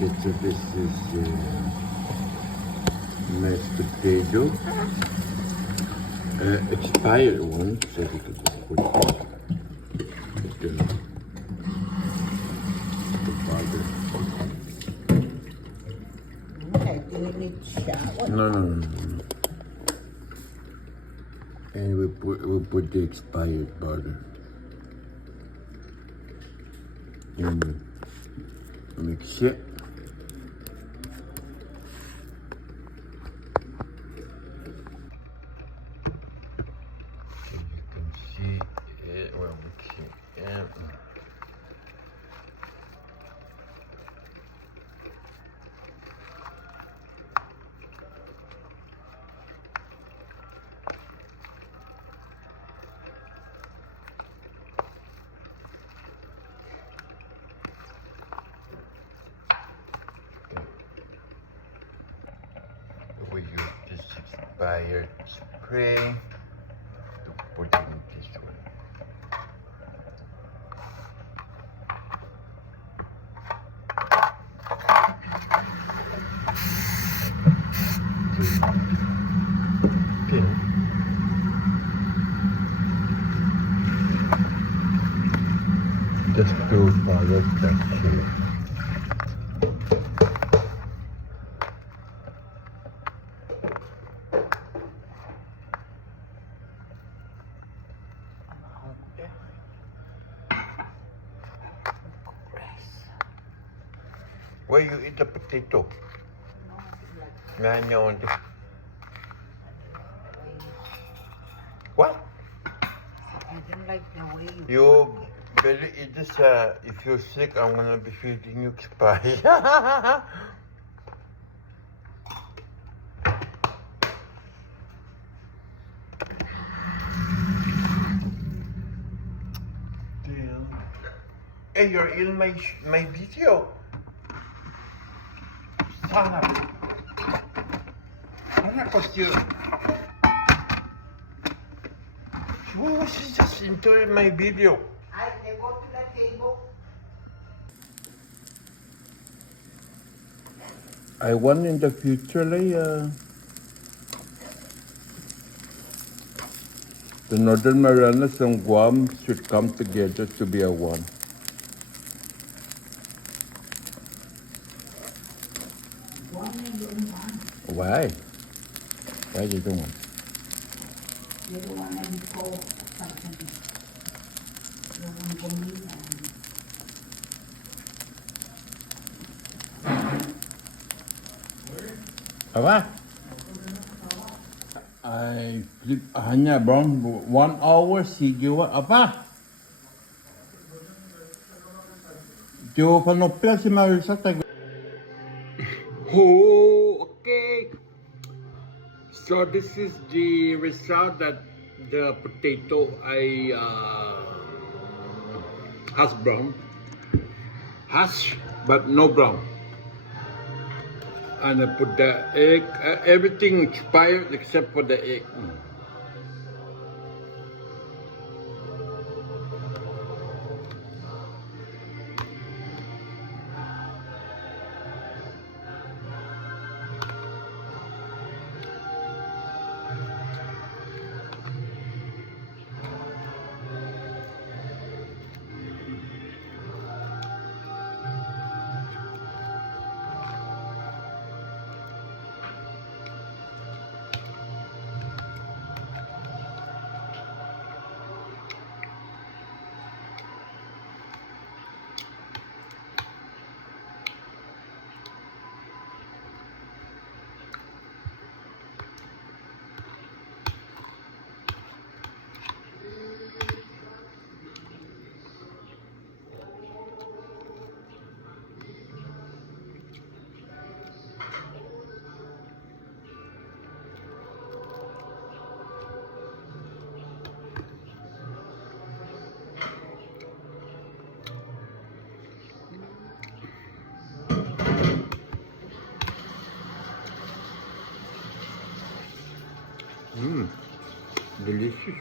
Ketchup, this is mashed potato. Expired one, so we could put the powder. Okay, init siya. No. And we put the expired powder. And mix it. So you can see it, well, mixing it. We use this expired spray to put in this one. Okay. Just to follow that shape. Where you eat the potato? No. What? I don't like the way You better eat this. If you're sick, I'm gonna be feeding you spice. Hey, you're in my video. Sana kasi she's just into my video. They go to the table. I want in the future, the Northern Marianas and Guam should come together to be a one. Why? Why you don't want? You don't want to go something. You want to go in Apa? I click hanya bro 1 hour si jiwa apa? Jo panopel si Marisa tag. Oh, okay. So this is the result that the potato I has brown, hash but no brown. And I put the egg, everything expired except for the egg. Delicious.